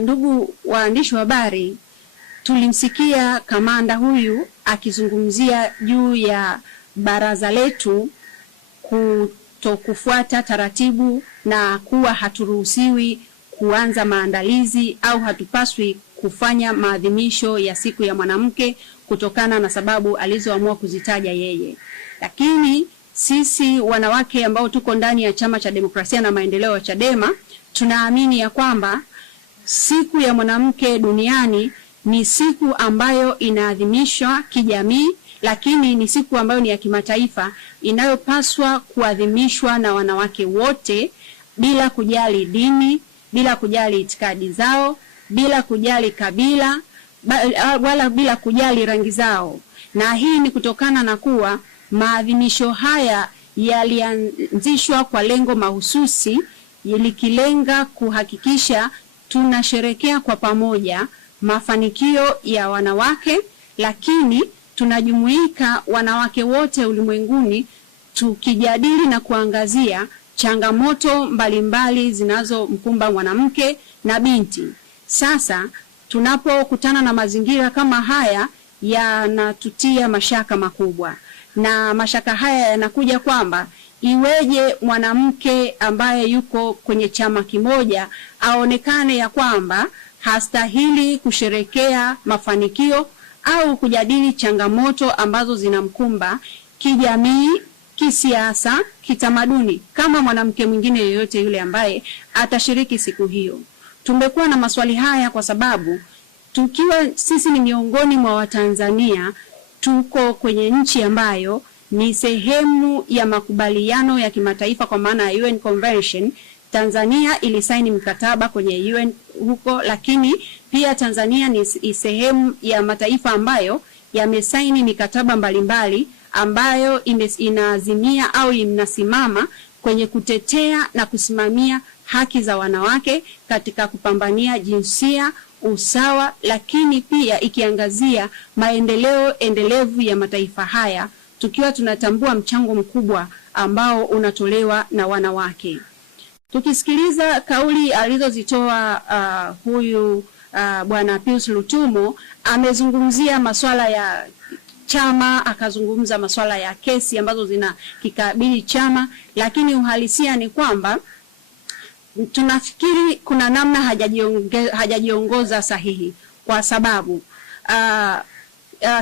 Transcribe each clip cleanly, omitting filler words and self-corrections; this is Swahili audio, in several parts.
ndugu waandishi wa habari, tulimsikia kamanda huyu akizungumzia juu ya baraza letu kutokufuata taratibu na kuwa haturuhusiwi kuanza maandalizi au hatupaswi kufanya maadhimisho ya siku ya mwanamke kutokana na sababu alizoamua kuzitaja yeye. Lakini sisi wanawake ambao tuko ndani ya Chama cha Demokrasia na Maendeleo ya Chadema tunaamini ya kwamba siku ya mwanamke duniani ni siku ambayo inaadhimishwa kijamii, lakini ni siku ambayo ni ya kimataifa inayopaswa kuadhimishwa na wanawake wote bila kujali dini, bila kujali itikadi zao, bila kujali kabila, wala bila kujali rangi zao. Na hii ni kutokana na kuwa maadhimisho haya yalianzishwa kwa lengo mahususi likilenga kuhakikisha tunasherekea kwa pamoja mafanikio ya wanawake, lakini tunajumuika wanawake wote ulimwenguni tukijadili na kuangazia changamoto mbalimbali zinazomkumba mwanamke na binti. Sasa tunapokutana na mazingira kama haya yanatutia mashaka makubwa, na mashaka haya yanakuja kwamba iweje mwanamke ambaye yuko kwenye chama kimoja aonekane ya kwamba hastahili kusherekea mafanikio au kujadili changamoto ambazo zinamkumba kijamii, kisiasa, kitamaduni kama mwanamke mwingine yoyote yule ambaye atashiriki siku hiyo. Tumekuwa na maswali haya kwa sababu tukiwa sisi ni miongoni mwa Watanzania, tuko kwenye nchi ambayo ni sehemu ya makubaliano ya kimataifa kwa maana ya UN Convention. Tanzania ilisaini mkataba kwenye UN huko, lakini pia Tanzania ni sehemu ya mataifa ambayo yamesaini mikataba mbalimbali ambayo inaazimia au inasimama kwenye kutetea na kusimamia haki za wanawake katika kupambania jinsia, usawa, lakini pia ikiangazia maendeleo endelevu ya mataifa haya, tukiwa tunatambua mchango mkubwa ambao unatolewa na wanawake. Tukisikiliza kauli alizozitoa huyu Bwana Pius Lutumo, amezungumzia masuala ya chama, akazungumza masuala ya kesi ambazo zinakikabili chama, lakini uhalisia ni kwamba tunafikiri kuna namna hajajiongoza sahihi, kwa sababu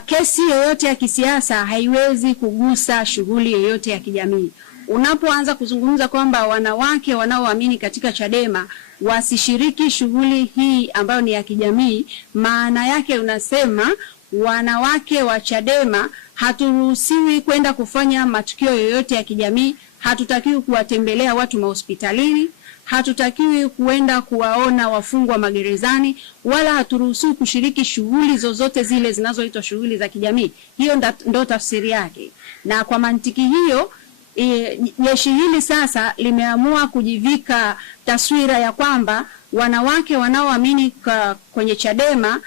kesi yoyote ya kisiasa haiwezi kugusa shughuli yoyote ya kijamii. Unapoanza kuzungumza kwamba wanawake wanaoamini katika Chadema wasishiriki shughuli hii ambayo ni ya kijamii, maana yake unasema wanawake wa Chadema haturuhusiwi kwenda kufanya matukio yoyote ya kijamii, hatutakiwi kuwatembelea watu mahospitalini, hatutakiwi kuenda kuwaona wafungwa magerezani, wala haturuhusiwi kushiriki shughuli zozote zile zinazoitwa shughuli za kijamii. Hiyo ndo tafsiri yake. Na kwa mantiki hiyo jeshi hili sasa limeamua kujivika taswira ya kwamba wanawake wanaoamini kwenye Chadema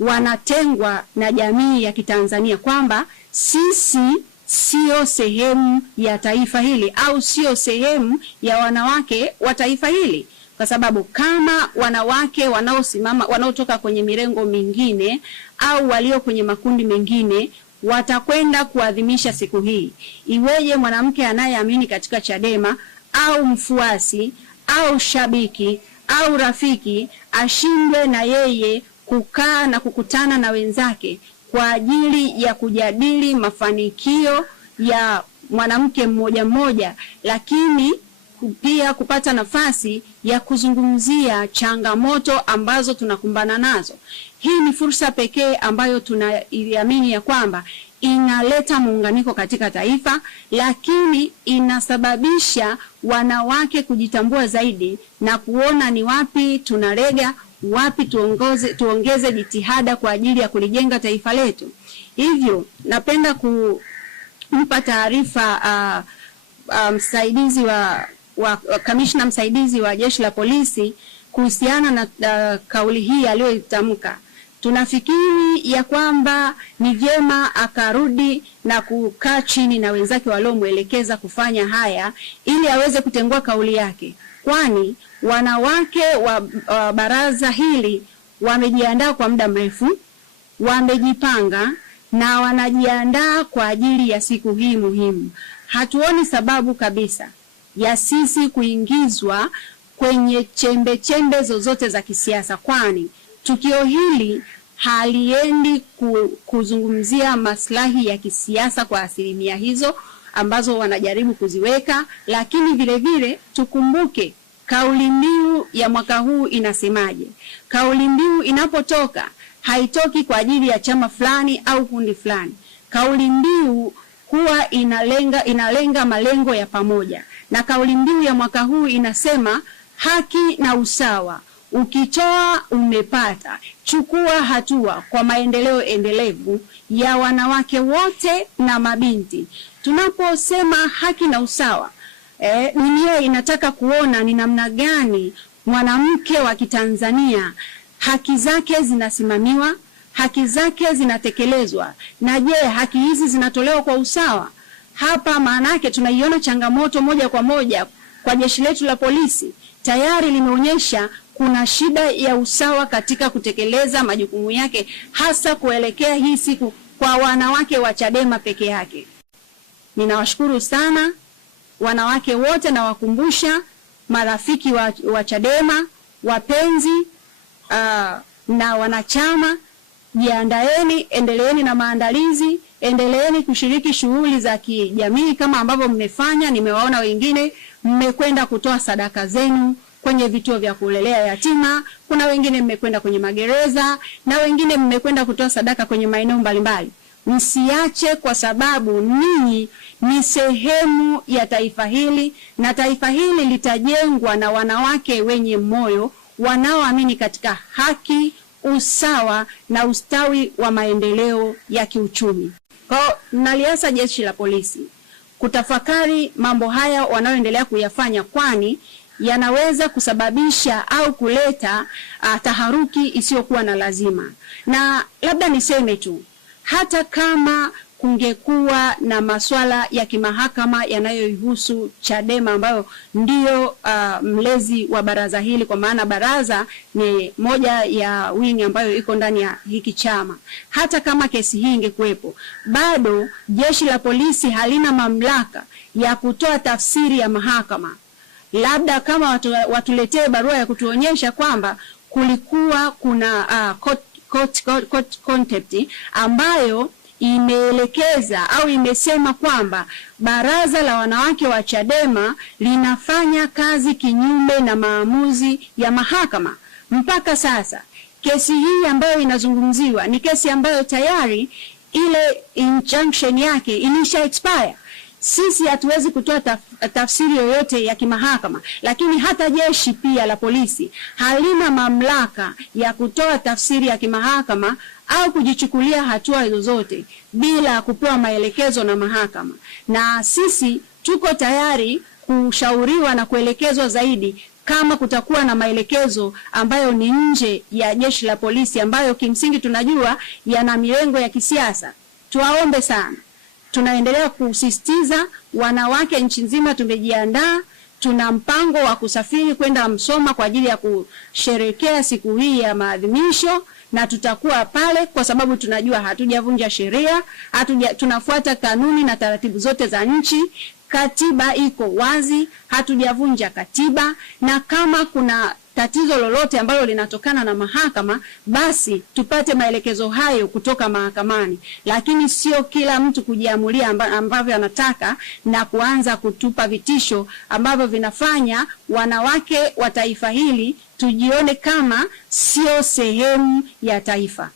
wanatengwa na jamii ya Kitanzania, kwamba sisi sio sehemu ya taifa hili au sio sehemu ya wanawake wa taifa hili, kwa sababu kama wanawake wanaotoka kwenye mirengo mingine au walio kwenye makundi mengine watakwenda kuadhimisha siku hii, iweje mwanamke anayeamini katika Chadema au mfuasi au shabiki au rafiki ashindwe na yeye kukaa na kukutana na wenzake kwa ajili ya kujadili mafanikio ya mwanamke mmoja mmoja, lakini pia kupata nafasi ya kuzungumzia changamoto ambazo tunakumbana nazo. Hii ni fursa pekee ambayo tunaiamini ya kwamba inaleta muunganiko katika taifa, lakini inasababisha wanawake kujitambua zaidi na kuona ni wapi tunarega, wapi tuongeze jitihada kwa ajili ya kulijenga taifa letu. Hivyo napenda kumpa taarifa msaidizi wa kamishna msaidizi wa Jeshi la Polisi kuhusiana na kauli hii aliyoitamka. Tunafikiri ya kwamba ni vyema akarudi na kukaa chini na wenzake waliomuelekeza kufanya haya ili aweze kutengua kauli yake, kwani wanawake wa baraza hili wamejiandaa kwa muda mrefu, wamejipanga na wanajiandaa kwa ajili ya siku hii muhimu. Hatuoni sababu kabisa ya sisi kuingizwa kwenye chembe zozote za kisiasa, kwani tukio hili haliendi kuzungumzia maslahi ya kisiasa kwa asilimia hizo ambazo wanajaribu kuziweka. Lakini vile vile tukumbuke kauli mbiu ya mwaka huu inasemaje. Kauli mbiu inapotoka haitoki kwa ajili ya chama fulani au kundi fulani. Kauli mbiu huwa inalenga malengo ya pamoja, na kauli mbiu ya mwaka huu inasema haki na usawa. Ukitoa umepata. Chukua hatua kwa maendeleo endelevu ya wanawake wote na mabinti. Tunaposema haki na usawa, dunia inataka kuona ni namna gani mwanamke wa Kitanzania haki zake zinasimamiwa, haki zake zinatekelezwa, na je, haki hizi zinatolewa kwa usawa? Hapa maana yake tunaiona changamoto moja kwa moja kwa jeshi letu la polisi. Tayari limeonyesha kuna shida ya usawa katika kutekeleza majukumu yake, hasa kuelekea hii siku kwa wanawake wa Chadema peke yake. Ninawashukuru sana wanawake wote, na wakumbusha marafiki wa Chadema, wapenzi na wanachama, jiandaeni, endeleeni na maandalizi, endeleeni kushiriki shughuli za kijamii kama ambavyo mmefanya. Nimewaona wengine mmekwenda kutoa sadaka zenu kwenye vituo vya kulelea yatima, kuna wengine mmekwenda kwenye magereza, na wengine mmekwenda kutoa sadaka kwenye maeneo mbalimbali. Msiache, kwa sababu ninyi ni sehemu ya taifa hili, na taifa hili litajengwa na wanawake wenye moyo wanaoamini katika haki, usawa na ustawi wa maendeleo ya kiuchumi. Kwa naliasa jeshi la polisi kutafakari mambo haya wanayoendelea kuyafanya, kwani yanaweza kusababisha au kuleta taharuki isiyokuwa na lazima. Na labda niseme tu, hata kama kungekuwa na masuala ya kimahakama yanayoihusu Chadema ambayo ndio mlezi wa baraza hili, kwa maana baraza ni moja ya wing ambayo iko ndani ya hiki chama, hata kama kesi hii ingekuwepo, bado jeshi la polisi halina mamlaka ya kutoa tafsiri ya mahakama. Labda kama watuletee barua ya kutuonyesha kwamba kulikuwa kuna court contempt ambayo imeelekeza au imesema kwamba baraza la wanawake wa Chadema linafanya kazi kinyume na maamuzi ya mahakama. Mpaka sasa kesi hii ambayo inazungumziwa ni kesi ambayo tayari ile injunction yake ilisha expire. Sisi hatuwezi kutoa tafsiri yoyote ya kimahakama, lakini hata jeshi pia la polisi halina mamlaka ya kutoa tafsiri ya kimahakama au kujichukulia hatua zozote bila kupewa maelekezo na mahakama. Na sisi tuko tayari kushauriwa na kuelekezwa zaidi kama kutakuwa na maelekezo ambayo ni nje ya jeshi la polisi, ambayo kimsingi tunajua yana milengo ya kisiasa. Tuwaombe sana. Tunaendelea kusisitiza wanawake nchi nzima tumejiandaa. Tuna mpango wa kusafiri kwenda Msoma kwa ajili ya kusherekea siku hii ya maadhimisho, na tutakuwa pale kwa sababu tunajua hatujavunja sheria, tunafuata kanuni na taratibu zote za nchi. Katiba iko wazi, hatujavunja katiba, na kama kuna tatizo lolote ambalo linatokana na mahakama, basi tupate maelekezo hayo kutoka mahakamani, lakini sio kila mtu kujiamulia ambavyo anataka na kuanza kutupa vitisho ambavyo vinafanya wanawake wa taifa hili tujione kama sio sehemu ya taifa.